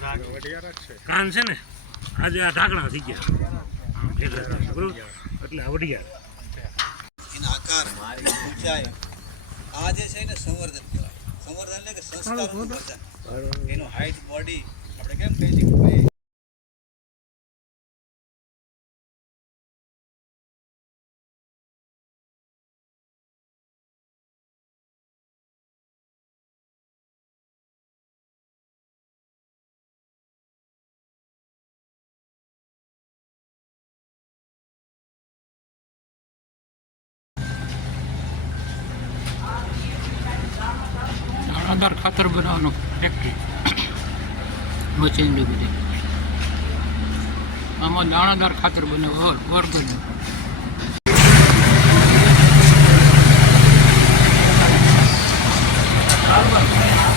કાન છે ને આજે આ ઢાંકણા થઈ ગયા. બરોબર? એટલે આ વડિયાર એના આકાર ઊંચાઈ આ જે છે ને સંવર્ધન કહેવાય. સંવર્ધન એટલે કે સંસ્કારનું એનો એનું હાઈટ બોડી આપણે કેમ કહીએ છીએ ભાઈ ખાતર બનાવવાનું. ફેક્ટરી મશીનરી બધી. આમાં દાણાદાર ખાતર બને ઓર્ગેનિક આ